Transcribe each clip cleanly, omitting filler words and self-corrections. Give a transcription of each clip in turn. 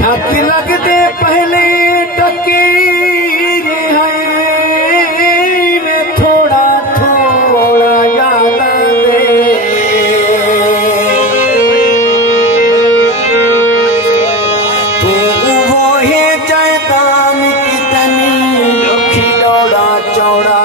ठक लगते पहले टके में थोड़ा थोड़ा याद दे तू वो है जयदाम कितनी लखी दौड़ा चौड़ा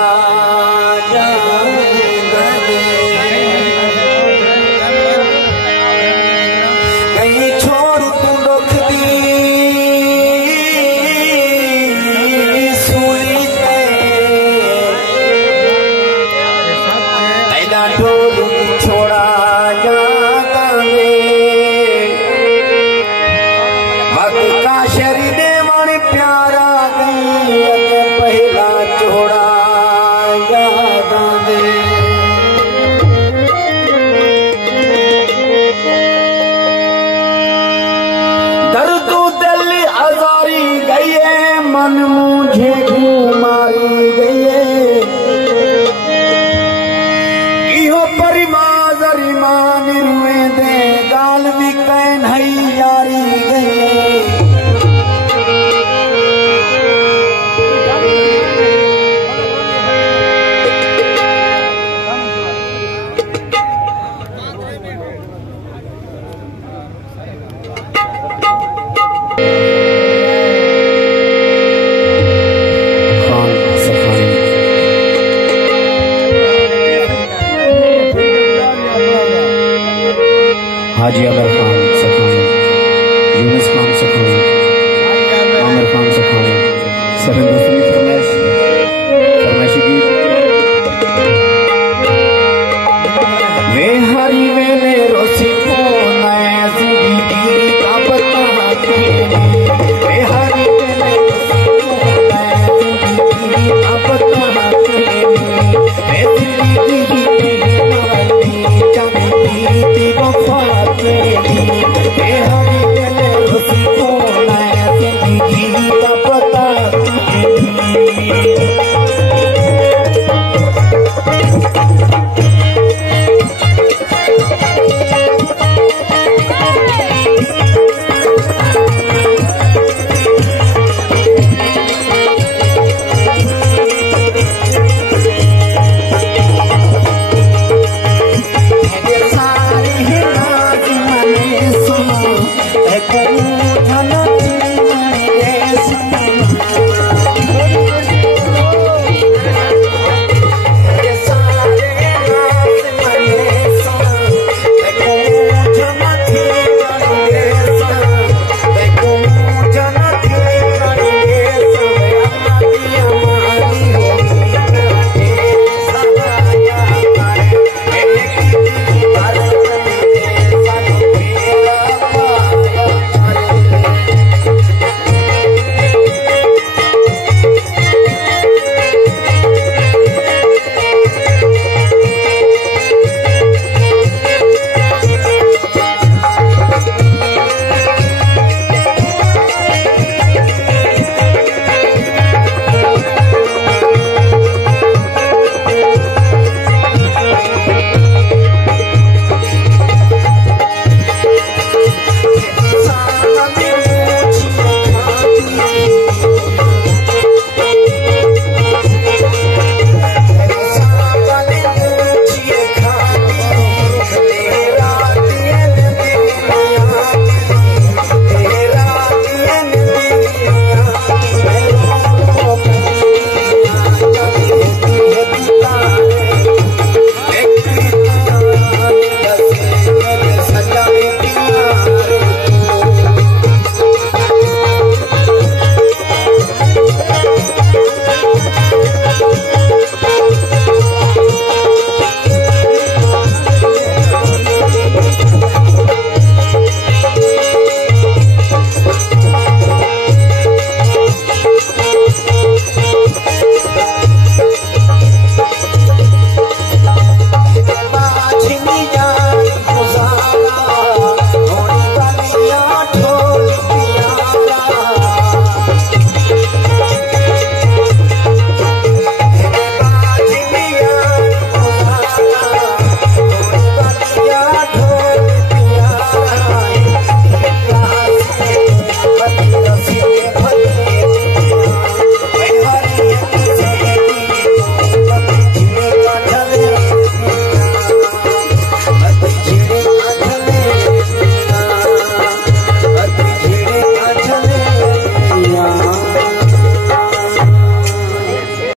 छोड़ा वक्त का शरीर मन प्यारा गई पहला छोड़ा याद दे दर्द दिल आजारी गई मन मुझे घुमारी गई परिमान रुए दे गाल भी कैन हई यारी गई हाजी अमर खान सखाई, यूनुस खान सखाई, आमिर खान सखाई, सब हिंदुस्तानी फरमाइशी गीत वे हरी वेले रोसी को नया जिंदगी का बताते वे हरी वेले रोसी को नया जिंदगी का बताते वे जिंदगी की वाली चमकी दी वफा के लिए